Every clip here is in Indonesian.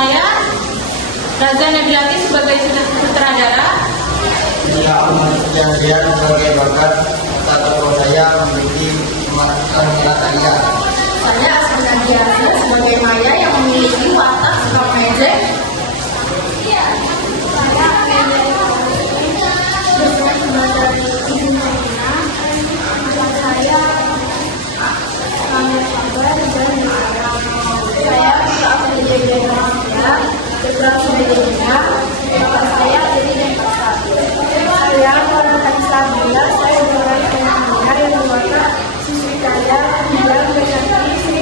Saya Raza Nabilati sebagai sutradara. Saya Ahmad Janjian sebagai bakat atau saya memiliki kemampuan Italia. Saya Asmina Biasa sebagai Maya yang memiliki watak tukang mejek. Saya berperan sebagai Ibu Marina. Saya Amir Sabar dan saya Afri Jaya berperan sebagai Dina. Bapak saya jadi Denpasar. Saya Farhan Sabila. Saya berperan sebagai Maya yang berwatak siswi kaya yang berganti Sri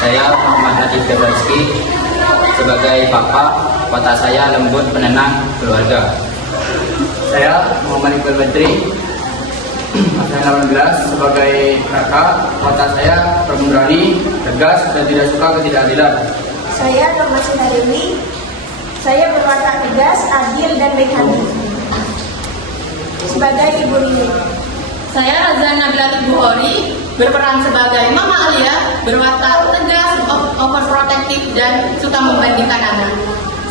Saya Muhammad Nadif Dabarski sebagai papa, watak saya lembut, penenang, keluarga. Saya Muhammad Iqbal Badri, saya 18 sebagai kakak, watak saya pemberani, tegas, dan tidak suka ketidakadilan. Saya Nurmasi Harini. Saya berwatak tegas, adil, dan baik hati. Sebagai Ibu Rini. Saya Raza Nabilati Buhori berperan sebagai Mama Alia, berwatak tegas, overprotective dan suka membandingkan anak.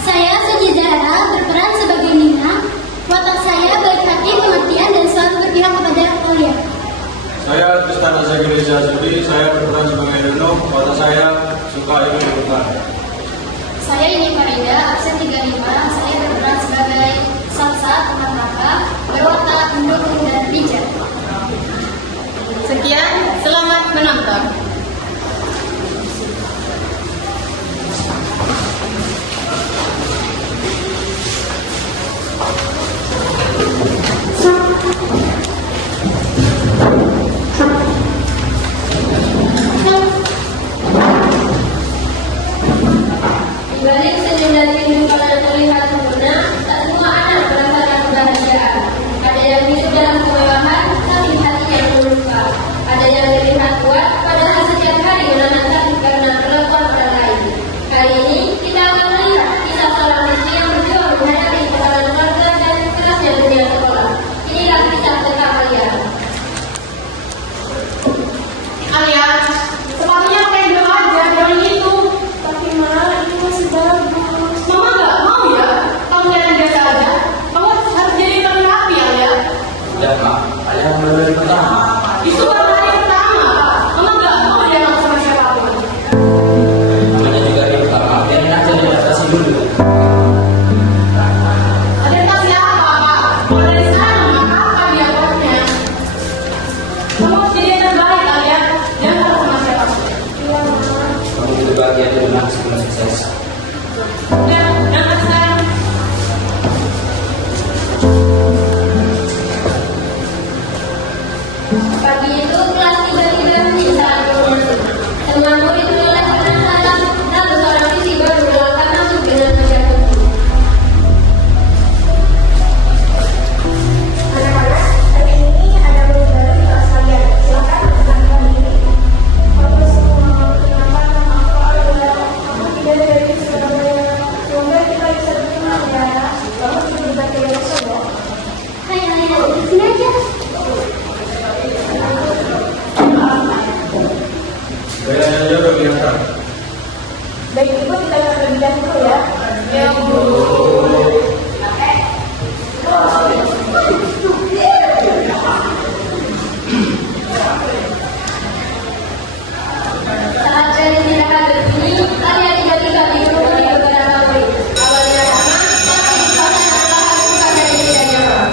Saya Suji Zahra berperan sebagai Nina. Watak saya baik hati, pengertian, dan selalu berpihak kepada kalian. Saya Tristan Azhari Reza Zuri, saya berperan sebagai Reno. Watak saya suka ikut-ikutan. Saya Ini Farida, absen 35. Saya berperan sebagai Salsa, teman kakak, berwatak mendukung dan bijak. Sekian, selamat menonton. Di balik senyum dan kehidupan yang terlihat sempurna, tak semua anak merasakan kebahagiaan. Ada yang hidup dalam kemewahan, tapi hatinya terluka. Ada yang terlihat kuat, padahal setiap hari menahan sakit karena perlakuan orang lain. Kali ini kita akan melihat kisah seorang istri yang berjuang menghadapi tekanan keluarga dan kerasnya dunia sekolah. Inilah kisah tentang Alia. Alia, sepatunya pakai dulu aja, jangan itu. Tapi Ma, ini masih bagus. Mama nggak mau ya, kamu jalan biasa aja. Kamu harus jadi lebih rapi, Alia. Udah kak, kalian belum dari pertama. Itu baru hari pertama, Pak. Mama nggak mau dia ngomong sama siapapun. Namanya juga hari pertama, biarin aja diadaptasi dulu. Adaptasi apa, Pak? Kalau dari sana, maka apa dia pokoknya? Kamu harus jadi yang terbaik, Alia. Jangan ngomong sama siapapun. Kamu juga bahagia di rumah sebelum sukses. Udah, berangkat sekarang. Pagi itu kelas tiba-tiba menyiksa masuk. Semua murid mulai penasaran, lalu seorang siswi baru melangkah masuk dengan wajah teduh. Anak-anak, hari ini ada murid baru di kelas kalian. Silakan perkenalkan diri. Kamu semua perkenalkan nama aku Alia. Kamu tidak dari Surabaya. Semoga kita bisa berkenal ya. Kamu juga berbagi yang sobo. Hai, di sini aja. Gayanya aja udah kelihatan. Baik, Ibu kita akan terlebih dahulu ya. Ya, Bu. Saat dari istirahat berbunyi, Alia tiba-tiba dikerumuni beberapa murid. Awalnya sama, tapi di sana perlahan bukan dari tidak jawab.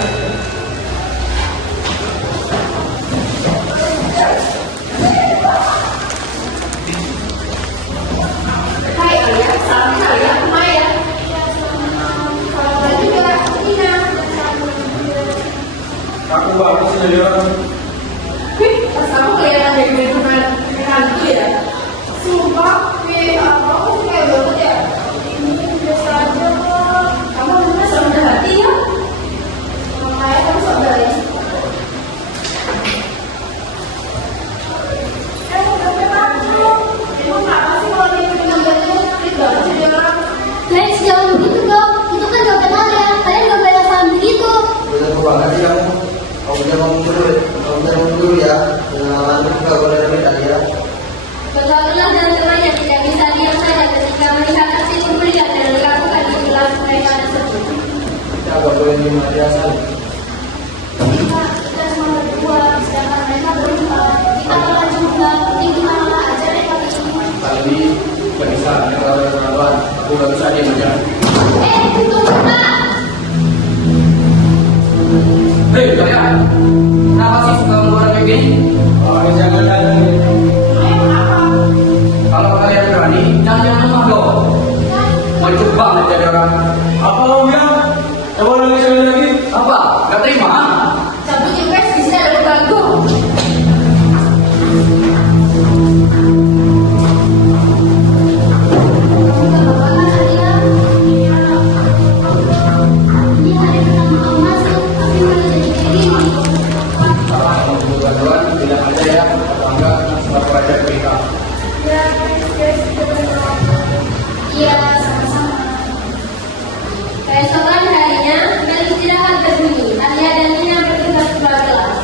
Hai Alia, salam kenal ya, aku Maya. Kalau juga Nina. Aku bagus jadi orang. Wih, pas kamu kelihatan dari lingkungan itu ya. Sumpah, kamu kayak banget ya. Ini biasa aja kok. Kamu orangnya rendah hati ya. Makanya kamu sok baik. Kenapa aku? Emang kenapa sih kalau dia dengan baiknya pelit banget jadi orang? Guys, jangan begitu dong. Itu kan gak kenal ya. Kalian gak boleh salah begitu. Udah tua banget sih kamu. Kamu jangan ngomong dulu, kamu jangan ngomong dulu ya. Dengan alasan juga boleh lebih tadi ya. Begaulah dan teman yang tidak bisa diam kita gak boleh diem aja San. Kita cuma berdua, sedangkan mereka berempat. Kita malah juga, kita malah aja deh kali ini. Kali ini gak bisa, yang lawan lawan. Aku gak bisa diem aja. Tunggu Pak. Hei kalian, kenapa sih suka membuat kayak gini? Oh, jangan jangan. Kalau kalian berani, jangan lemah dong. Mancuk banget jadi orang. Apa kamu bilang? Coba lagi sekali lagi. Apa? Gak terima? Cabut juga bisa ada ganggu. Kalau kamu butuh bantuan, bilang aja ya. Atau enggak, lapor aja ke kita. Iya, sama-sama. Keesokan harinya, bel istirahat berbunyi. Alia dan Nina bertugas keluar kelas.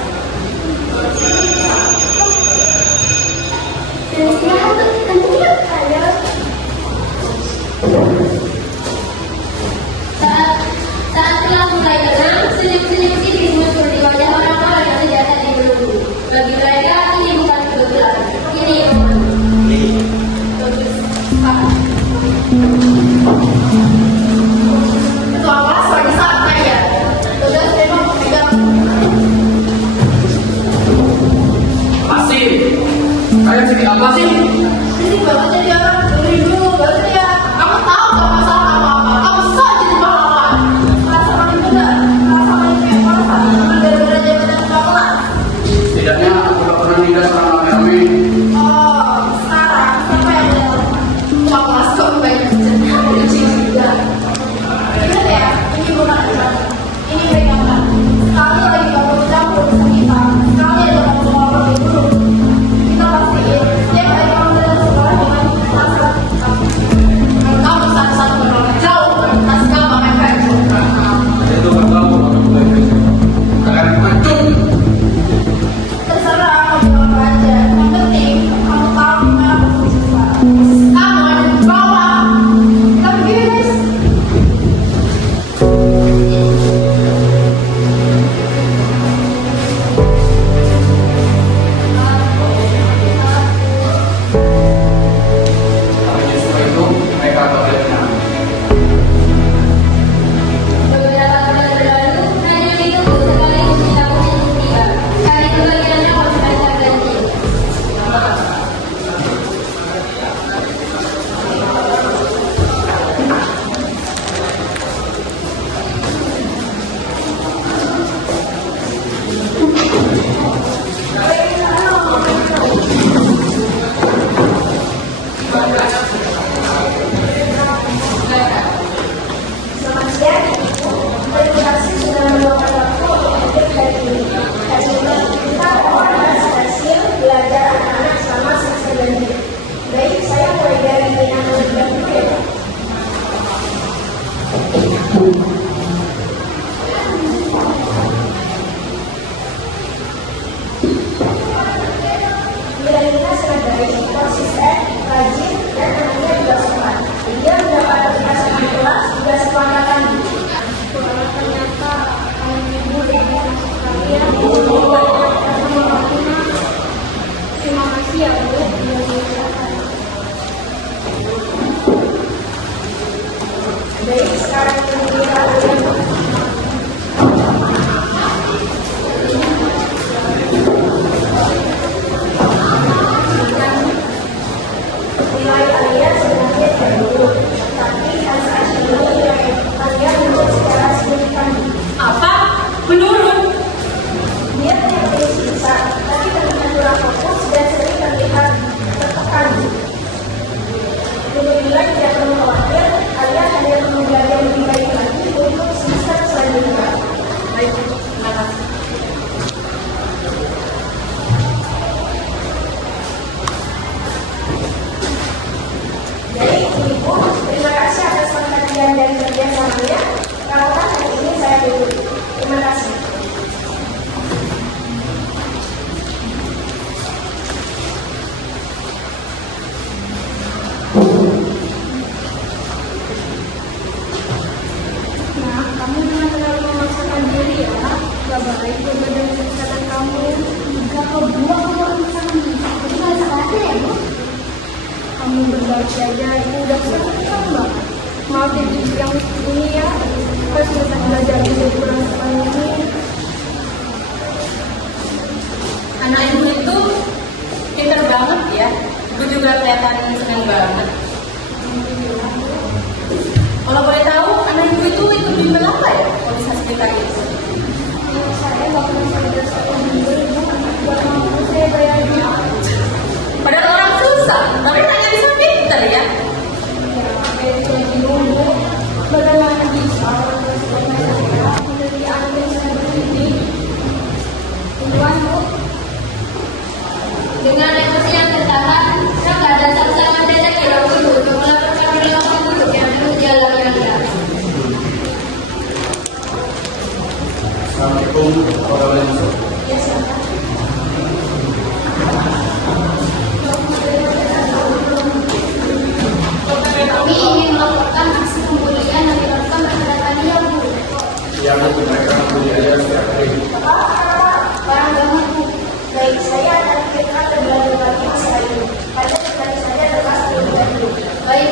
Saat kelas mulai tenang, senyum-senyum tipis muncul di wajah orang-orang yang sejak tadi menunggu. Bagi mereka, ini bukan kebetulan. Ini bagus. Ketua kelas lagi santai ya. Tugas memang pegang. Masih. Kalian sini apa sih? Ini banget jadi orang dari dulu baru ya. Kamu tahu gak masalah apa-apa. Kamu saja jadi pahlawan. Rasa paling benar. Rasa paling kayak orang. Gara-gara jabatan ketua kelas. Setidaknya aku gak pernah nindas orang rame-rame. Oh, sekarang siapa yang bilang ketua kelas kok baik kerja? Lucu juga. Ingat ya, ini bukan aturan. Ini pegangan. Sekali lagi kamu campur urusan kita, sekali aja kamu mau pergi dulu. Kita pastiin setiap hari kamu datang ke sekolah dengan masalah kita. Kalau kamu satu-satu berlalu jauh, kasih kamu efek. Saya tuh gak tahu kalau aku baik baik. Kalian mancung. Terserah kamu bilang apa aja. Yang penting kamu tahu gimana posisi sekarang. Kamu ada di bawah. Kita begini guys. Tapi justru itu mereka gak boleh menang. Beberapa bulan berlalu, radio ditunggu sekaligus dilakukan untuk tiba. Kali itu bagiannya semester ganjil. Selamat siang. Terima kasih sudah meluangkan waktu untuk hadir hari ini. Hari ini kita akan stasiun belajar anak-anak selama semester ganjil. Baik, saya mulai dari yang terlebih dahulu ya. Nilai-nilai sangat baik, konsisten, rajin, dan anaknya juga sopan. Dia mendapat aplikasi di kelas juga sekolah kami. Ternyata ibu dan kalian terima kasih ya Bu. Baik, sekarang kita nilai kalian sebenarnya tidak buruk, tapi hasil ini kalian menjadi secara signifikan. Apa? Menurun? Dia tidak terus bisa, tapi terlihat kurang fokus dan sering terlihat tertekan. Alhamdulillah tidak perlu khawatir, kalian hanya perlu belajar lebih baik lagi untuk semester selanjutnya. Baik, terima kasih. Jadi, Ibu, terima kasih atas perhatian dan kerjasamanya. Rapat hari ini saya tutup. Terima kasih. Nah, kamu dengan baik berbeda dengan kesehatan kamu. Jika kau buang uang kami, jadi nggak salah ya, Bu? Kamu berbalik saja, itu udah senang banget. Maaf ya, yang ini ya, pas kita belajar di kurang sekali ini. Anak ibu itu pintar banget ya. Ibu juga kelihatan senang banget. Kalau boleh tahu, anak ibu itu ikut bimbel apa ya? Kalau bisa cerita itu. Saya nggak pernah sadar satu minggu, Ibu. Buat mampu saya bayarnya. Padahal orang susah, tapi hanya bisa pintar ya. Saya itu lagi nunggu. Bagaimana bisa saya menjadi anak yang sangat berdidik? Tujuan, Bu. Dengan emosi yang tertahan, Rangga dan Salsa mendadak yang itu untuk melaporkan perilaku buruk yang terus dialami Rangga. Assalamualaikum warahmatullahi wabarakatuh. Kami ingin melaporkan aksi pembulian yang dilakukan terhadap dia, Bu. Yang digunakan budaya setiap hari. Barang banget, Bu. Baik saya dan kita terbelajar lagi masalah ini. Pada sekali saja lepas dari Baik.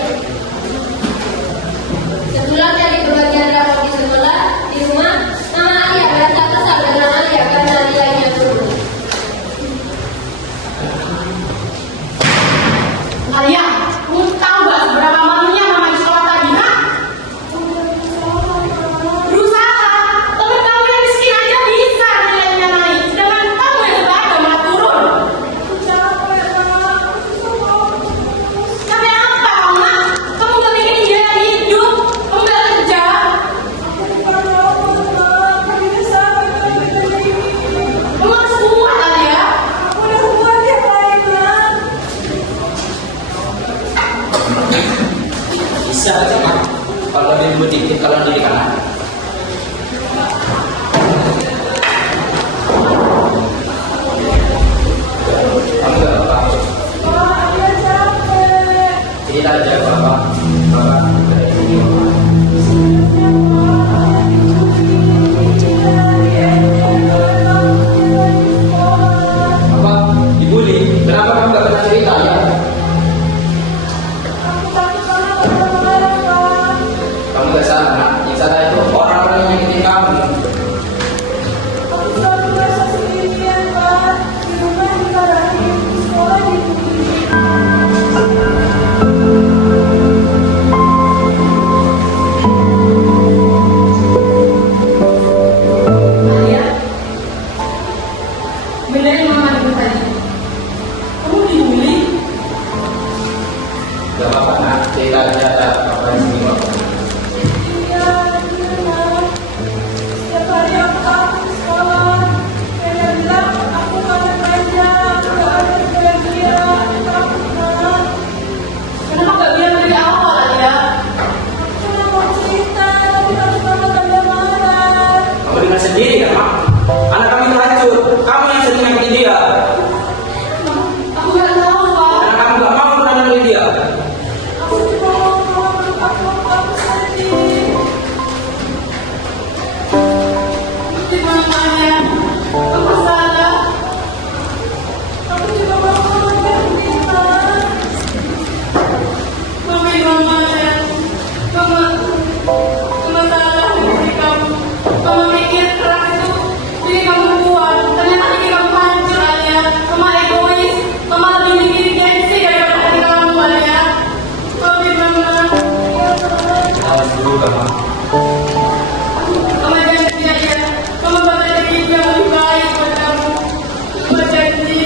Sepulang dari berbagai rapat di sekolah, di rumah, Mama Alia merasa kesal dengan Alia karena nilainya turun. Alia, kamu tahu nggak seberapa malunya mama di sekolah tadi, nak? Berusaha, temen kamu yang miskin aja bisa nilainya naik, sedangkan kamu yang beragam malah turun. Capek apa kamu, nak? Kamu nggak bikin biaya hidup, kamu nggak kerja. Kamu harus kuat, Alia. Bisa sama kalau lebih dikit kalau di kanan. Kamu nggak apa-apa. Cerita aja bapak. Apa? Dibully? Kenapa kamu nggak pernah cerita ya? Kamu gak salah, nak. Yang salah itu orang-orang yang nyakitin kamu. Alia, benerin mama ibu tadi. Kamu dibully? Gak apa-apa, nak. Cerita aja apa yang sini kok. Kenapa gak bilang dari awal, Alia? Kamu dengar sendiri kan, Mak? Anak kami itu hancur. Kamu yang sering nyakitin dia. Aku gak tahu, Pak. Karena kamu gak mau pernah nemenin dia. Gimana, Alia? Aku salah. Mama ya. Mama salah diri kamu. Mama mikir keras itu diri kamu kuat. Ternyata diri kamu hancur, Alia. Mama egois. Mama lebih mikirin gengsi daripada hati kamu, Alia. Maafin Mama. Awas dulu, Bapak. Mama janji, Alia. Mama bakal jadi ibu yang lebih baik buat kamu. Mama janji.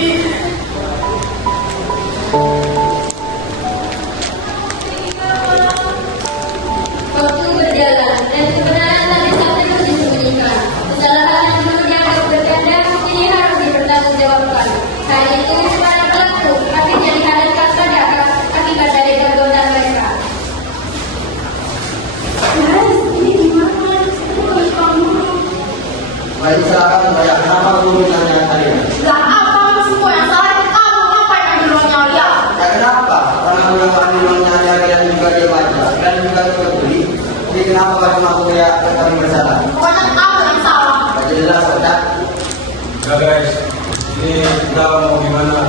Waktu berjalan dan kebenaran tadi sampai terus disembunyikan. Kesalahan yang dulu dianggap bercanda kini harus dipertanggungjawabkan. Hal itu para pelaku akhirnya dihadirkan pada akibat dari perbuatan mereka. ini gimana? Saya kamu. Baik, silakan saya. Kenapa kamu bertanya tadi? Lah apa kamu semua yang salah itu kamu ngapain ambil uangnya Alia? Ya kenapa? Karena udah panggilnya dan juga dia baca dan juga peduli. Jadi kenapa kamu aku ya kami bersalah? Pokoknya kamu yang salah. Jelas, Ustaz. Nah guys, ini kita mau gimana?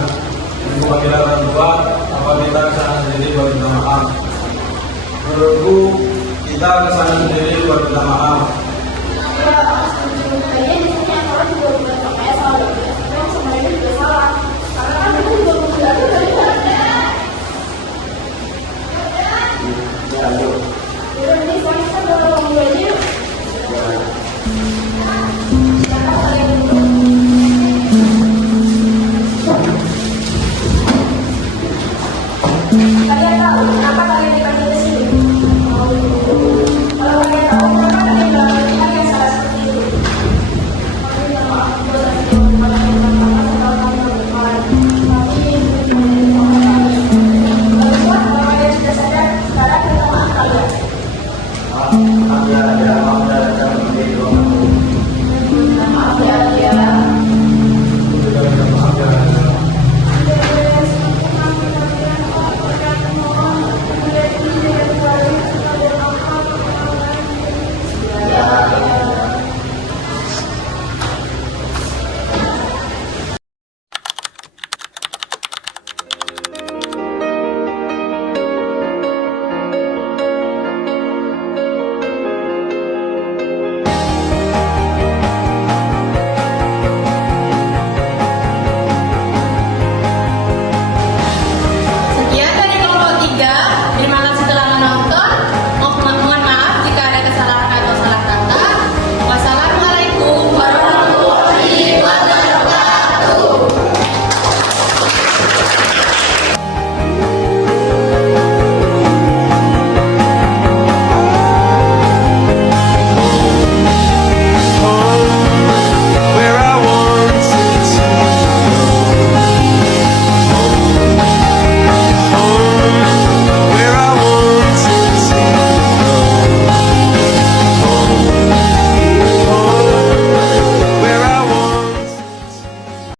Mau panggil orang tua, apa kita kesana sendiri buat minta maaf? Menurutku kita kesana sendiri buat minta maaf. Ya,